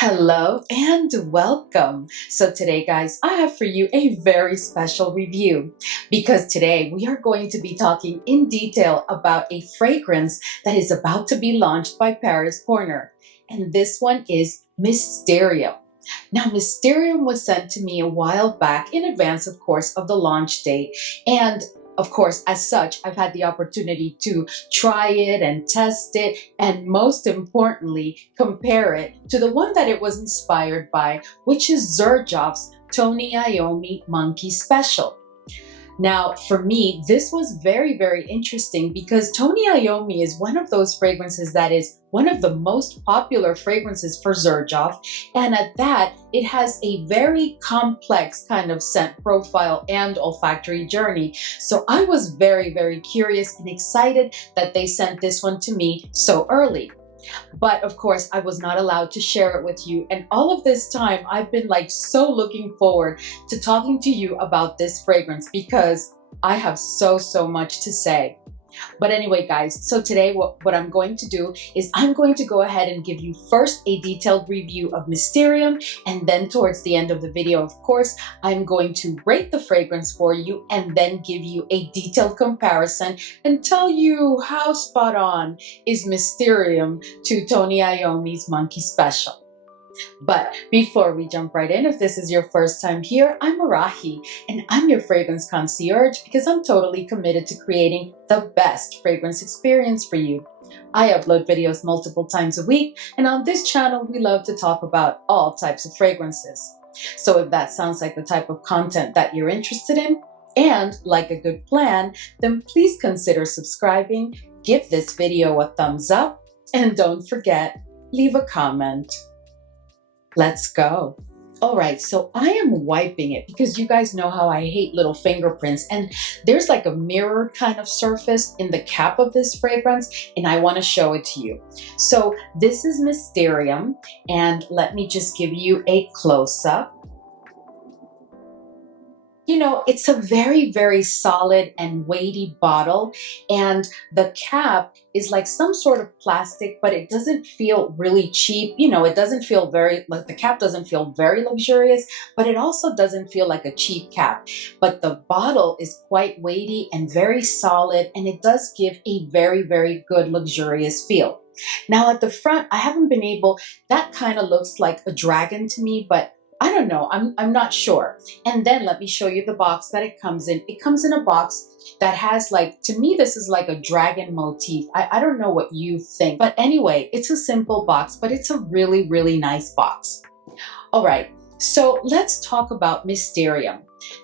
Hello and welcome. So today, guys, I have for you a very special review because today we are going to be talking in detail about a fragrance that is about to be launched by Paris Corner. And this one is Mysterium. Now, Mysterium was sent to me a while back in advance, of course, of the launch date. And of course, as such, I've had the opportunity to try it and test it, and most importantly, compare it to the one that it was inspired by, which is Xerjoff's Tony Iommi Monkey Special. Now, for me, this was very, very interesting because Tony Iommi is one of those fragrances that is one of the most popular fragrances for Xerjoff. And at that, it has a very complex kind of scent profile and olfactory journey. So I was very, very curious and excited that they sent this one to me so early. But of course, I was not allowed to share it with you. And all of this time, I've been so looking forward to talking to you about this fragrance because I have so much to say. But anyway, guys, so today what I'm going to do is I'm going to go ahead and give you first a detailed review of Mysterium, and then towards the end of the video, of course, I'm going to rate the fragrance for you and then give you a detailed comparison and tell you how spot on is Mysterium to Tony Iommi's Monkey Special. But before we jump right in, if this is your first time here, I'm Arahi, and I'm your fragrance concierge because I'm totally committed to creating the best fragrance experience for you. I upload videos multiple times a week, and on this channel, we love to talk about all types of fragrances. So if that sounds like the type of content that you're interested in, and like a good plan, then please consider subscribing, give this video a thumbs up, and don't forget, leave a comment. Let's go. All right, so I am wiping it because you guys know how I hate little fingerprints, and there's like a mirror kind of surface in the cap of this fragrance, and I want to show it to you. So this is Mysterium, and let me just give you a close-up. You know, it's a very, very solid and weighty bottle, and the cap is like some sort of plastic, but it doesn't feel really cheap. You know, it doesn't feel the cap doesn't feel very luxurious, but it also doesn't feel like a cheap cap. But the bottle is quite weighty and very solid, and it does give a very, very good luxurious feel. Now at the front, I haven't been able, that kind of looks like a dragon to me, but I don't know, I'm not sure. And then let me show you the box that it comes in. It comes in a box that has to me, this is like a dragon motif. I don't know what you think, but anyway, it's a simple box, but it's a really, really nice box. All right, so let's talk about Mysterium.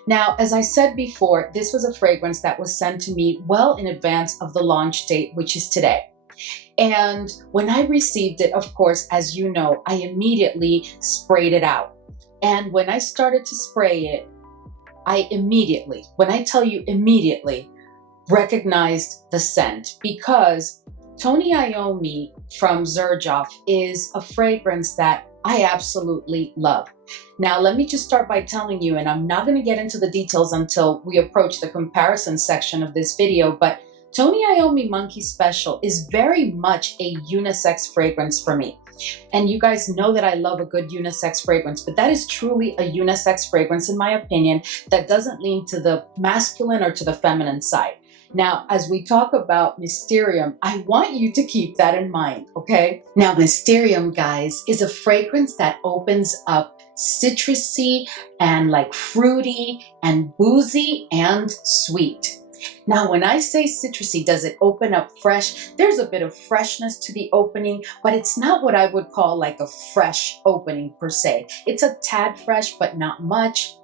Now, as I said before, this was a fragrance that was sent to me well in advance of the launch date, which is today. And when I received it, of course, as you know, I immediately sprayed it out. And when I started to spray it, I immediately, when I tell you immediately, recognized the scent because Tony Iommi from Xerjoff is a fragrance that I absolutely love. Now, let me just start by telling you, and I'm not going to get into the details until we approach the comparison section of this video, but Tony Iommi Monkey Special is very much a unisex fragrance for me. And you guys know that I love a good unisex fragrance, but that is truly a unisex fragrance, in my opinion, that doesn't lean to the masculine or to the feminine side. Now, as we talk about Mysterium, I want you to keep that in mind, okay? Now, Mysterium, guys, is a fragrance that opens up citrusy and fruity and boozy and sweet. Now, when I say citrusy, does it open up fresh? There's a bit of freshness to the opening, but it's not what I would call like a fresh opening per se. It's a tad fresh, but not much.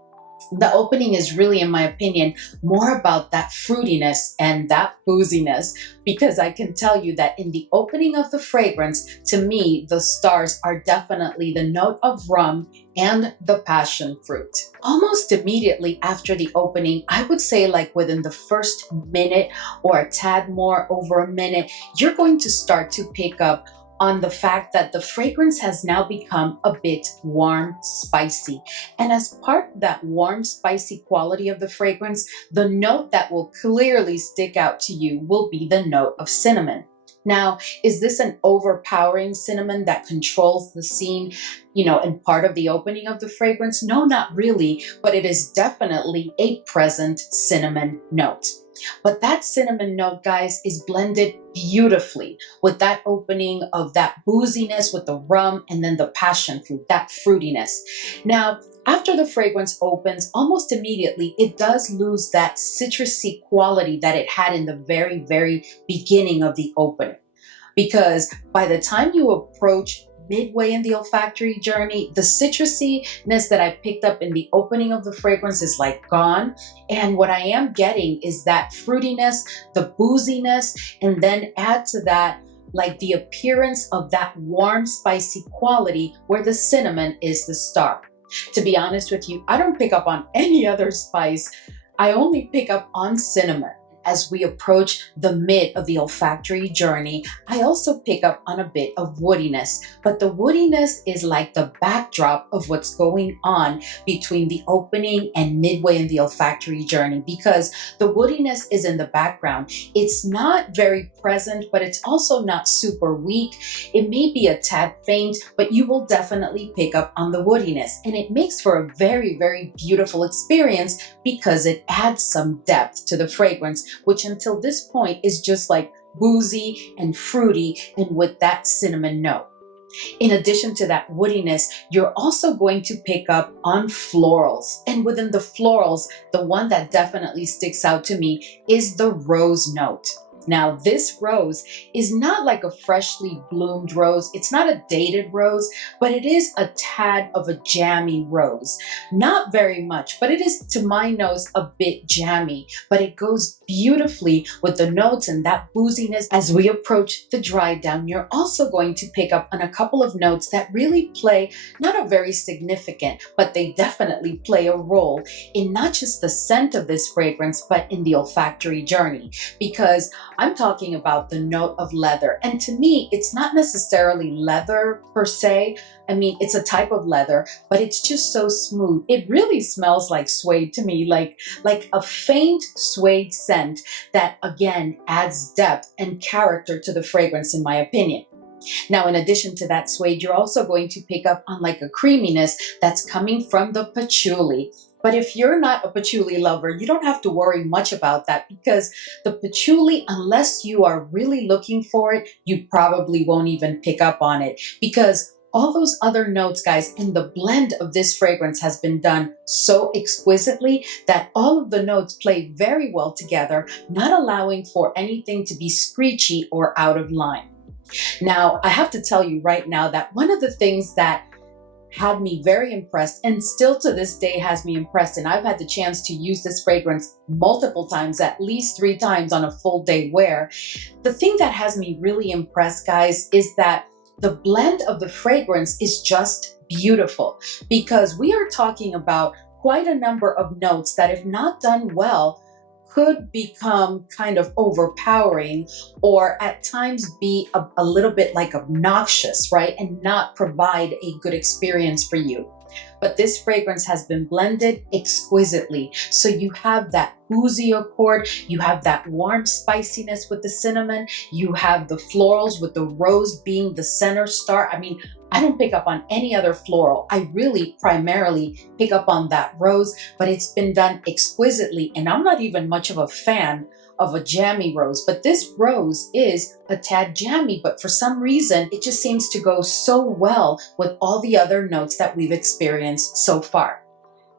The opening is really, in my opinion, more about that fruitiness and that booziness, because I can tell you that in the opening of the fragrance, to me, the stars are definitely the note of rum and the passion fruit. Almost immediately after the opening, I would say within the first minute or a tad more over a minute, you're going to start to pick up on the fact that the fragrance has now become a bit warm, spicy. And as part of that warm, spicy quality of the fragrance, the note that will clearly stick out to you will be the note of cinnamon. Now, is this an overpowering cinnamon that controls the scene, and part of the opening of the fragrance? No, not really, but it is definitely a present cinnamon note. But that cinnamon note, guys, is blended beautifully with that opening of that booziness with the rum and then the passion fruit, that fruitiness. Now, after the fragrance opens, almost immediately, it does lose that citrusy quality that it had in the very, very beginning of the opening. Because by the time you approach midway in the olfactory journey, the citrusiness that I picked up in the opening of the fragrance is like gone. And what I am getting is that fruitiness, the booziness, and then add to that like the appearance of that warm, spicy quality where the cinnamon is the star. To be honest with you, I don't pick up on any other spice. I only pick up on cinnamon. As we approach the mid of the olfactory journey, I also pick up on a bit of woodiness, but the woodiness is like the backdrop of what's going on between the opening and midway in the olfactory journey, because the woodiness is in the background. It's not very present, but it's also not super weak. It may be a tad faint, but you will definitely pick up on the woodiness, and it makes for a very, very beautiful experience because it adds some depth to the fragrance, which until this point is just like boozy and fruity and with that cinnamon note. In addition to that woodiness, you're also going to pick up on florals. And within the florals, the one that definitely sticks out to me is the rose note. Now, this rose is not like a freshly bloomed rose. It's not a dated rose, but it is a tad of a jammy rose. Not very much, but it is, to my nose, a bit jammy, but it goes beautifully with the notes and that booziness. As we approach the dry down, you're also going to pick up on a couple of notes that really play, not a very significant, but they definitely play a role in not just the scent of this fragrance, but in the olfactory journey, because I'm talking about the note of leather. And to me, it's not necessarily leather per se. I mean, it's a type of leather, but it's just so smooth. It really smells like suede to me, like a faint suede scent that, again, adds depth and character to the fragrance, in my opinion. Now, in addition to that suede, you're also going to pick up on like a creaminess that's coming from the patchouli. But if you're not a patchouli lover, you don't have to worry much about that, because the patchouli, unless you are really looking for it, you probably won't even pick up on it, because all those other notes, guys, and the blend of this fragrance has been done so exquisitely that all of the notes play very well together, not allowing for anything to be screechy or out of line. Now, I have to tell you right now that one of the things that had me very impressed, and still to this day has me impressed, and I've had the chance to use this fragrance multiple times, at least 3 times on a full day wear. The thing that has me really impressed, guys, is that the blend of the fragrance is just beautiful, because we are talking about quite a number of notes that, if not done well, could become kind of overpowering, or at times be a little bit like obnoxious, right? And not provide a good experience for you. But this fragrance has been blended exquisitely. So you have that boozy accord, you have that warm spiciness with the cinnamon, you have the florals with the rose being the center star. I mean, I don't pick up on any other floral. I really primarily pick up on that rose, but it's been done exquisitely. And I'm not even much of a fan of a jammy rose, but this rose is a tad jammy, but for some reason, it just seems to go so well with all the other notes that we've experienced so far.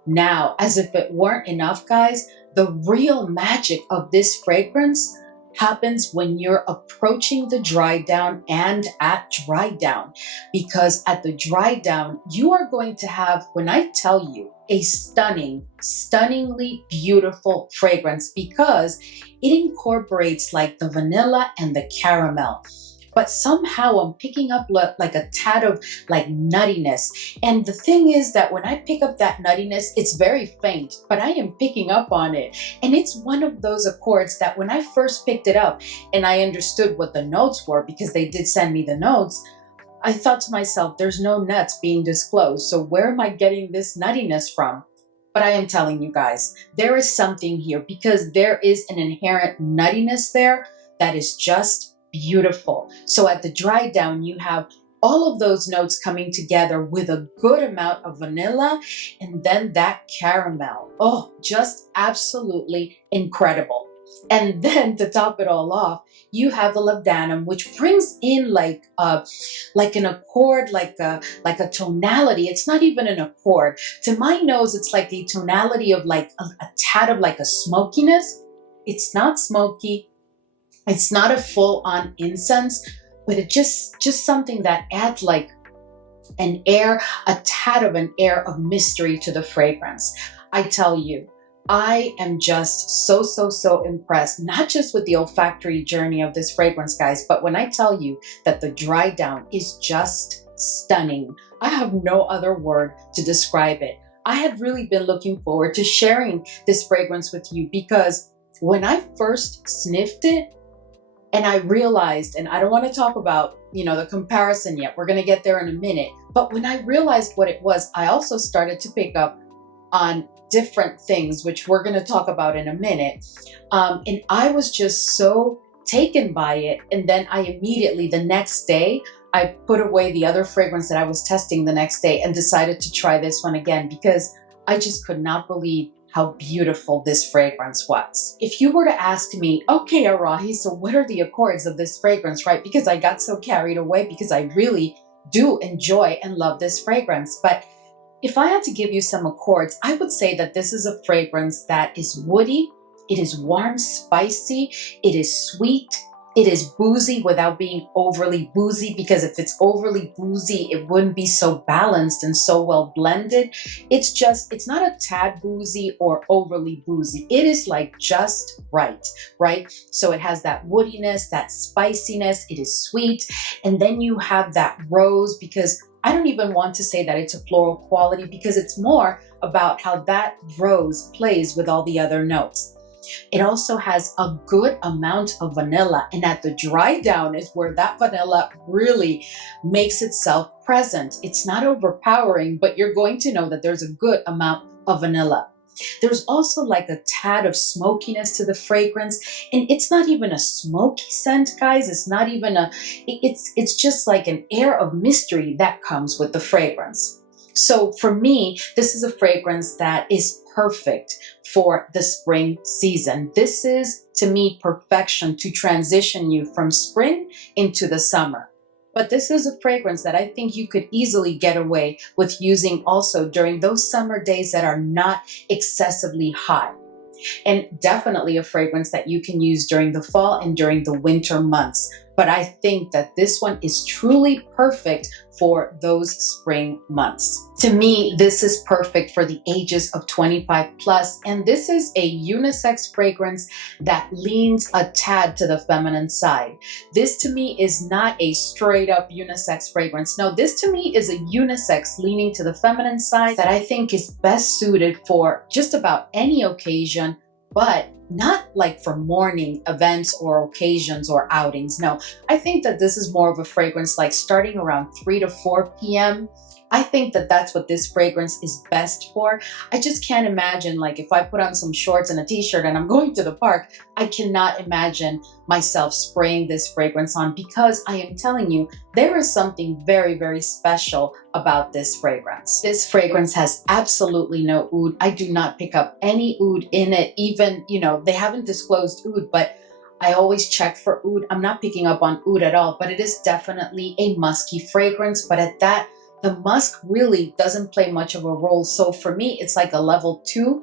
Now, as if it weren't enough, guys, the real magic of this fragrance happens when you're approaching the dry down and at dry down, because at the dry down, you are going to have, when I tell you, a stunningly beautiful fragrance, because it incorporates like the vanilla and the caramel. But somehow I'm picking up like a tad of like nuttiness. And the thing is that when I pick up that nuttiness, it's very faint, but I am picking up on it. And it's one of those accords that when I first picked it up and I understood what the notes were, because they did send me the notes, I thought to myself, there's no nuts being disclosed. So where am I getting this nuttiness from? But I am telling you guys, there is something here, because there is an inherent nuttiness there that is just beautiful. So at the dry down, you have all of those notes coming together with a good amount of vanilla, and then that caramel. Oh, just absolutely incredible. And then to top it all off, you have the labdanum, which brings in like an accord, like a tonality. It's not even an accord. To my nose, it's like a tonality of like a tad of like a smokiness. It's not smoky. It's not a full-on incense, but it just something that adds like an air, a tad of an air of mystery to the fragrance. I tell you, I am just so impressed, not just with the olfactory journey of this fragrance, guys, but when I tell you that the dry down is just stunning, I have no other word to describe it. I had really been looking forward to sharing this fragrance with you because when I first sniffed it, and I realized, and I don't want to talk about, the comparison yet. We're going to get there in a minute. But when I realized what it was, I also started to pick up on different things, which we're going to talk about in a minute. And I was just so taken by it. And then I immediately, the next day, I put away the other fragrance that I was testing the next day and decided to try this one again because I just could not believe how beautiful this fragrance was. If you were to ask me, okay, Arahi, so what are the accords of this fragrance, right? Because I got so carried away because I really do enjoy and love this fragrance. But if I had to give you some accords, I would say that this is a fragrance that is woody, it is warm, spicy, it is sweet, it is boozy without being overly boozy, because if it's overly boozy, it wouldn't be so balanced and so well blended. It's not a tad boozy or overly boozy. It is like just right? So it has that woodiness, that spiciness, it is sweet. And then you have that rose, because I don't even want to say that it's a floral quality because it's more about how that rose plays with all the other notes. It also has a good amount of vanilla, and at the dry down is where that vanilla really makes itself present. It's not overpowering, but you're going to know that there's a good amount of vanilla. There's also like a tad of smokiness to the fragrance, and it's not even a smoky scent, guys. It's not even it's just like an air of mystery that comes with the fragrance. So for me, this is a fragrance that is perfect for the spring season. This is, to me, perfection to transition you from spring into the summer. But this is a fragrance that I think you could easily get away with using also during those summer days that are not excessively hot. And definitely a fragrance that you can use during the fall and during the winter months. But I think that this one is truly perfect for those spring months. To me, this is perfect for the ages of 25 plus. And this is a unisex fragrance that leans a tad to the feminine side. This to me is not a straight up unisex fragrance. No, this to me is a unisex leaning to the feminine side that I think is best suited for just about any occasion, but not like for morning events or occasions or outings. No, I think that this is more of a fragrance like starting around 3 to 4 p.m. I think that that's what this fragrance is best for. I just can't imagine, like, if I put on some shorts and a t-shirt and I'm going to the park, I cannot imagine myself spraying this fragrance on, because I am telling you, there is something very, very special about this fragrance. This fragrance has absolutely no oud. I do not pick up any oud in it. Even, they haven't disclosed oud, but I always check for oud. I'm not picking up on oud at all, but it is definitely a musky fragrance. But at that, the musk really doesn't play much of a role. So for me, it's like a level 2.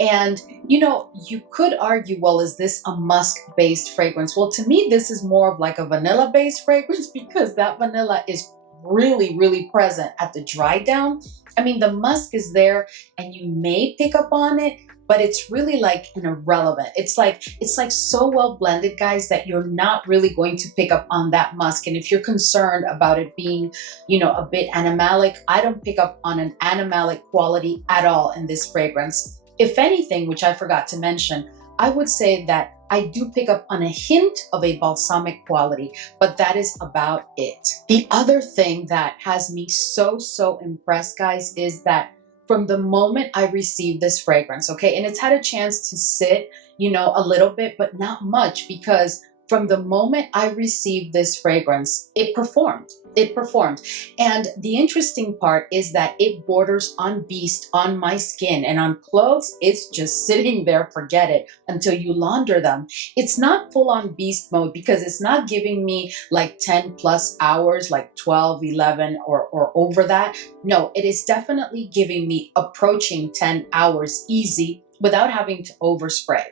And you could argue, well, is this a musk-based fragrance? Well, to me, this is more of like a vanilla-based fragrance, because that vanilla is really, really present at the dry down. I mean, the musk is there and you may pick up on it, but it's really like an irrelevant. It's like so well blended, guys, that you're not really going to pick up on that musk. And if you're concerned about it being, a bit animalic, I don't pick up on an animalic quality at all in this fragrance. If anything, which I forgot to mention, I would say that I do pick up on a hint of a balsamic quality, but that is about it. The other thing that has me so impressed, guys, is that from the moment I received this fragrance, okay, and it's had a chance to sit, a little bit, but not much, because from the moment I received this fragrance, it performed. It performed. And the interesting part is that it borders on beast on my skin, and on clothes, it's just sitting there, forget it, until you launder them. It's not full on beast mode because it's not giving me like 10 plus hours, like 12, 11, or over that. No, it is definitely giving me approaching 10 hours easy without having to overspray.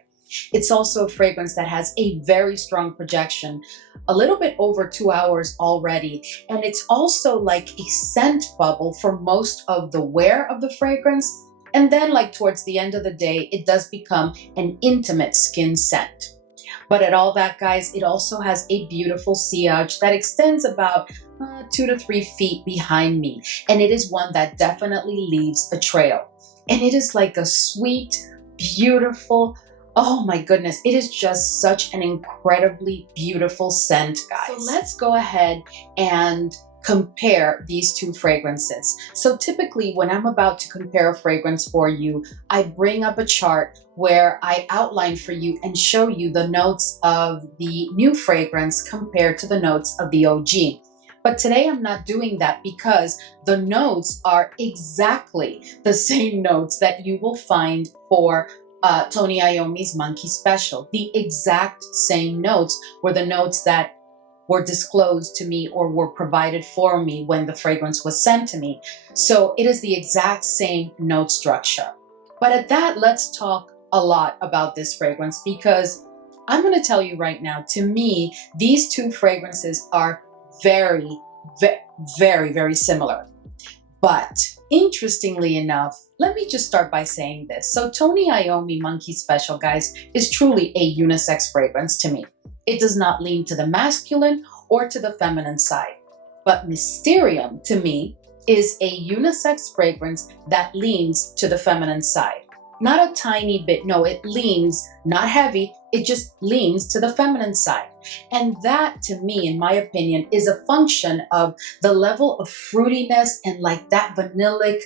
It's also a fragrance that has a very strong projection, a little bit over 2 hours already. And it's also like a scent bubble for most of the wear of the fragrance. And then like towards the end of the day, it does become an intimate skin scent. But at all that, guys, it also has a beautiful sillage that extends about 2 to 3 feet behind me. And it is one that definitely leaves a trail. And it is like a sweet, beautiful, oh my goodness, it is just such an incredibly beautiful scent, guys. So let's go ahead and compare these two fragrances. So typically when I'm about to compare a fragrance for you, I bring up a chart where I outline for you and show you the notes of the new fragrance compared to the notes of the OG. But today I'm not doing that because the notes are exactly the same notes that you will find for Tony Iommi's Monkey Special. The exact same notes were the notes that were disclosed to me or were provided for me when the fragrance was sent to me. So it is the exact same note structure. But at that, let's talk a lot about this fragrance because I'm going to tell you right now, to me, these two fragrances are very, very similar. But interestingly enough, let me just start by saying this. So Tony Iommi Monkey Special, guys, is truly a unisex fragrance to me. It does not lean to the masculine or to the feminine side. But Mysterium, to me, is a unisex fragrance that leans to the feminine side. Not a tiny bit, no, it leans, not heavy, it just leans to the feminine side. And that, to me, in my opinion, is a function of the level of fruitiness and like that vanillic,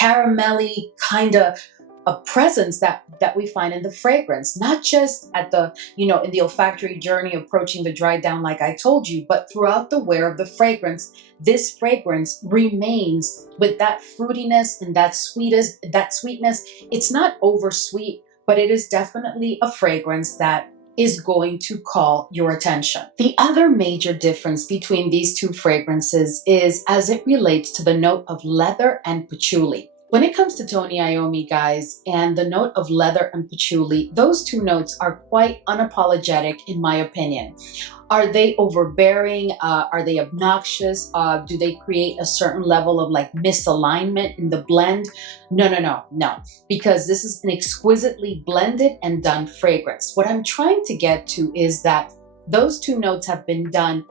caramelly kind of a presence that we find in the fragrance, not just at the, in the olfactory journey approaching the dry down like I told you, but throughout the wear of the fragrance, this fragrance remains with that fruitiness and that sweetness. It's not over sweet, but it is definitely a fragrance that is going to call your attention. The other major difference between these two fragrances is as it relates to the note of leather and patchouli. When it comes to Tony Iommi, guys, and the note of leather and patchouli, those two notes are quite unapologetic in my opinion. Are they overbearing? Are they obnoxious? Do they create a certain level of like misalignment in the blend? No. Because this is an exquisitely blended and done fragrance. What I'm trying to get to is that those two notes have been done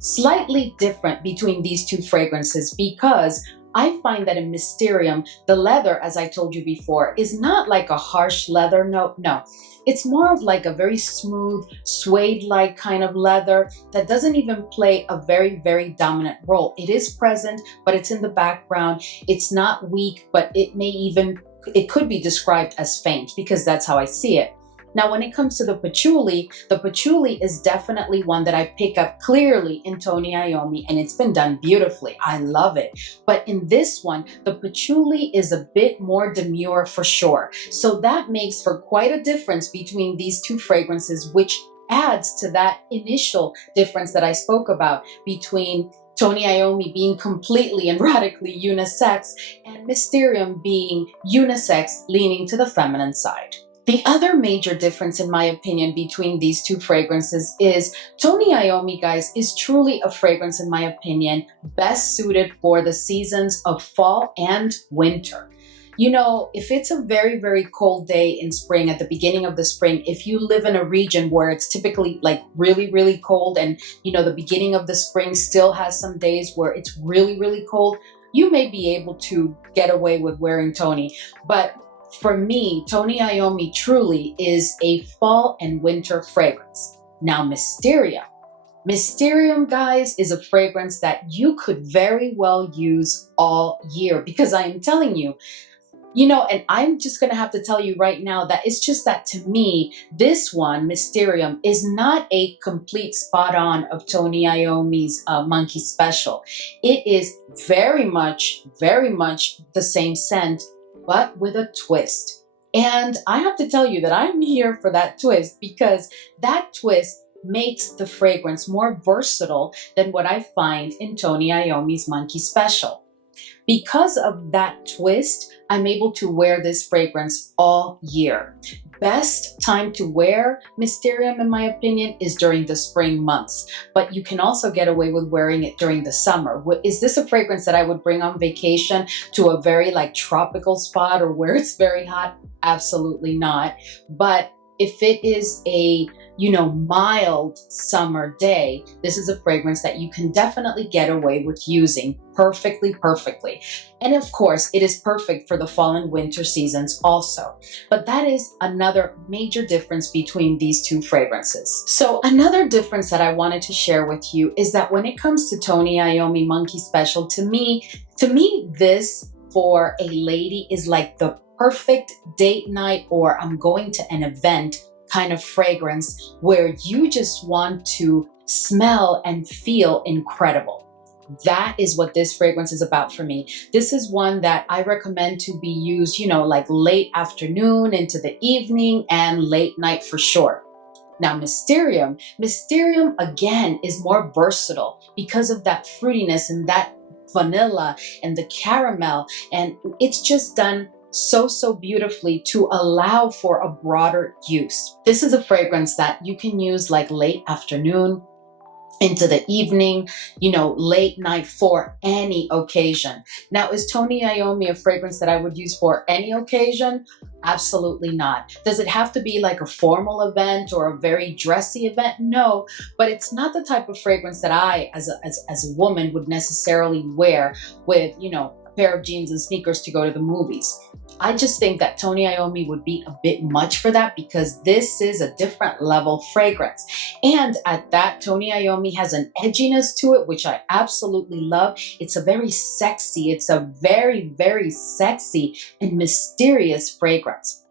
slightly different between these two fragrances because I find that in Mysterium, the leather, as I told you before, is not like a harsh leather note. No, it's more of like a very smooth, suede-like kind of leather that doesn't even play a very dominant role. It is present, but it's in the background. It's not weak, but it could be described as faint because that's how I see it. Now, when it comes to the patchouli is definitely one that I pick up clearly in Tony Iommi, and it's been done beautifully. I love it. But in this one, the patchouli is a bit more demure for sure. So that makes for quite a difference between these two fragrances, which adds to that initial difference that I spoke about between Tony Iommi being completely and radically unisex and Mysterium being unisex, leaning to the feminine side. The other major difference, in my opinion, between these two fragrances is Tony Iommi, guys, is truly a fragrance, in my opinion, best suited for the seasons of fall and winter. If it's a very cold day in spring, at the beginning of the spring, if you live in a region where it's typically like really cold and, the beginning of the spring still has some days where it's really cold, you may be able to get away with wearing Tony. But for me, Tony Iommi truly is a fall and winter fragrance. Now, Mysterium, guys, is a fragrance that you could very well use all year because I am telling you, You know, and I'm just going to have to tell you right now that it's just that to me, this one, Mysterium, is not a complete spot on of Tony Iommi's Monkey Special. It is very much the same scent, but with a twist. And I have to tell you that I'm here for that twist, because that twist makes the fragrance more versatile than what I find in Tony Iommi's Monkey Special. Because of that twist, I'm able to wear this fragrance all year. Best time to wear Mysterium, in my opinion, is during the spring months, but you can also get away with wearing it during the summer. Is this a fragrance that I would bring on vacation to a very like tropical spot or where it's very hot? Absolutely not. But if it is a, you know, mild summer day, this is a fragrance that you can definitely get away with using perfectly. And of course, it is perfect for the fall and winter seasons also. But that is another major difference between these two fragrances. So another difference that I wanted to share with you is that when it comes to Tony Iommi Monkey Special, to me, this for a lady is like the perfect date night, or I'm going to an event kind of fragrance where you just want to smell and feel incredible. That is what this fragrance is about for me. This is one that I recommend to be used, you know, like late afternoon into the evening and late night for sure. Now, Mysterium again is more versatile because of that fruitiness and that vanilla and the caramel, and it's just done so beautifully to allow for a broader use. This is a fragrance that you can use like late afternoon into the evening, you know, late night, for any occasion. Now, is Tony Iommi a fragrance that I would use for any occasion? Absolutely not. Does it have to be like a formal event or a very dressy event? No, but it's not the type of fragrance that I, as a woman, would necessarily wear with, you know, a pair of jeans and sneakers to go to the movies. I just think that Tony Iommi would be a bit much for that, because this is a different level fragrance. And at that, Tony Iommi has an edginess to it, which I absolutely love. It's a very sexy and mysterious fragrance.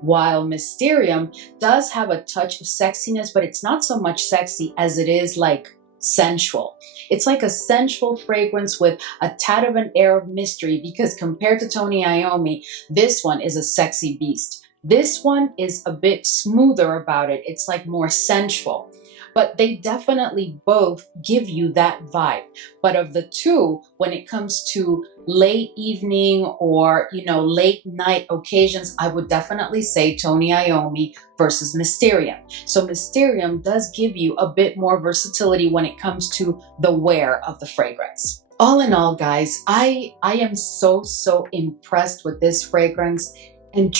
While Mysterium does have a touch of sexiness, but it's not so much sexy as it is like sensual. It's like a sensual fragrance with a tad of an air of mystery, because compared to Tony Iommi, this one is a sexy beast. This one is a bit smoother about it. It's like more sensual. But they definitely both give you that vibe. But of the two, when it comes to late evening or, you know, late night occasions, I would definitely say Tony Iommi versus Mysterium. So Mysterium does give you a bit more versatility when it comes to the wear of the fragrance. All in all, guys, I am so impressed with this fragrance. And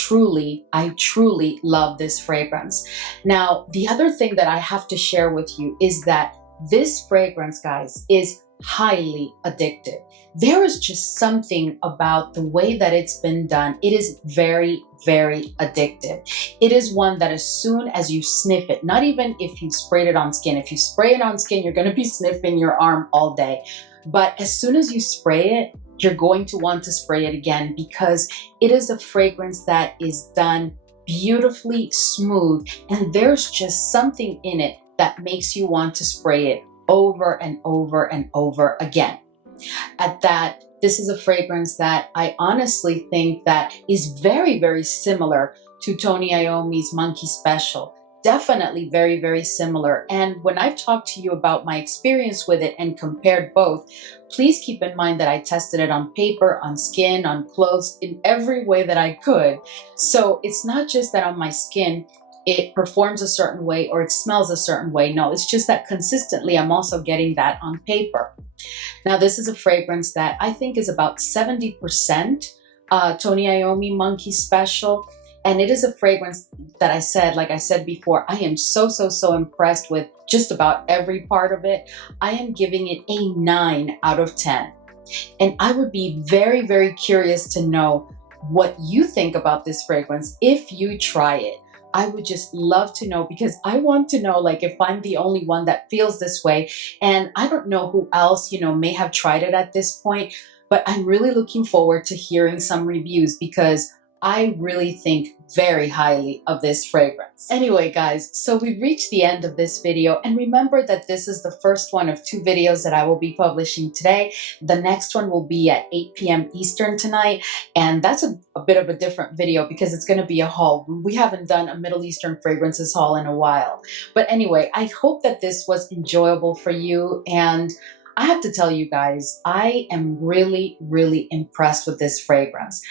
I truly love this fragrance. Now, the other thing that I have to share with you is that this fragrance, guys, is highly addictive. There is just something about the way that it's been done. It is very addictive. It is one that as soon as you sniff it, not even if you sprayed it on skin, if you spray it on skin, you're going to be sniffing your arm all day. But as soon as you spray it, you're going to want to spray it again, because it is a fragrance that is done beautifully smooth, and there's just something in it that makes you want to spray it over and over again. At that, this is a fragrance that I honestly think that is very similar to Tony Iommi's Monkey Special. Definitely very similar. And when I've talked to you about my experience with it and compared both, please keep in mind that I tested it on paper, on skin, on clothes, in every way that I could. So it's not just that on my skin it performs a certain way or it smells a certain way. No, it's just that consistently I'm also getting that on paper. Now, this is a fragrance that I think is about 70% Tony Iommi Monkey Special. And it is a fragrance that like I said before, I am so impressed with just about every part of it. I am giving it a 9 out of 10. And I would be very curious to know what you think about this fragrance if you try it. I would just love to know, because I want to know, like, if I'm the only one that feels this way. And I don't know who else, you know, may have tried it at this point. but I'm really looking forward to hearing some reviews because I really think very highly of this fragrance. Anyway, guys, so we've reached the end of this video, and remember that this is the first one of 2 videos that I will be publishing today. The next one will be at 8 p.m. Eastern tonight, and that's a bit of a different video because it's going to be a haul. We haven't done a Middle Eastern fragrances haul in a while. But anyway, I hope that this was enjoyable for you, and I have to tell you guys, I am really, really impressed with this fragrance.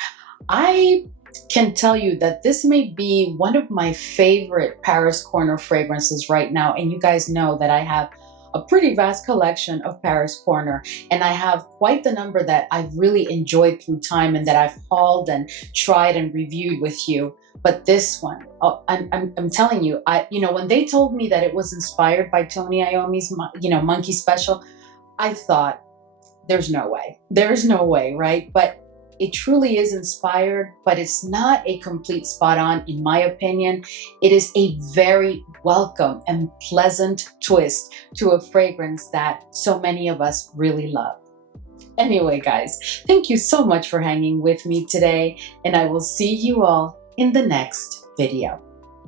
I can tell you that this may be one of my favorite Paris Corner fragrances right now. And you guys know that I have a pretty vast collection of Paris Corner, and I have quite the number that I've really enjoyed through time and that I've hauled and tried and reviewed with you. But this one, oh, I'm telling you, when they told me that it was inspired by Tony Iommi's, Monkey Special, I thought, there's no way. There's no way, right? But it truly is inspired, but it's not a complete spot on, in my opinion. It is a very welcome and pleasant twist to a fragrance that so many of us really love. Anyway, guys, thank you so much for hanging with me today, and I will see you all in the next video.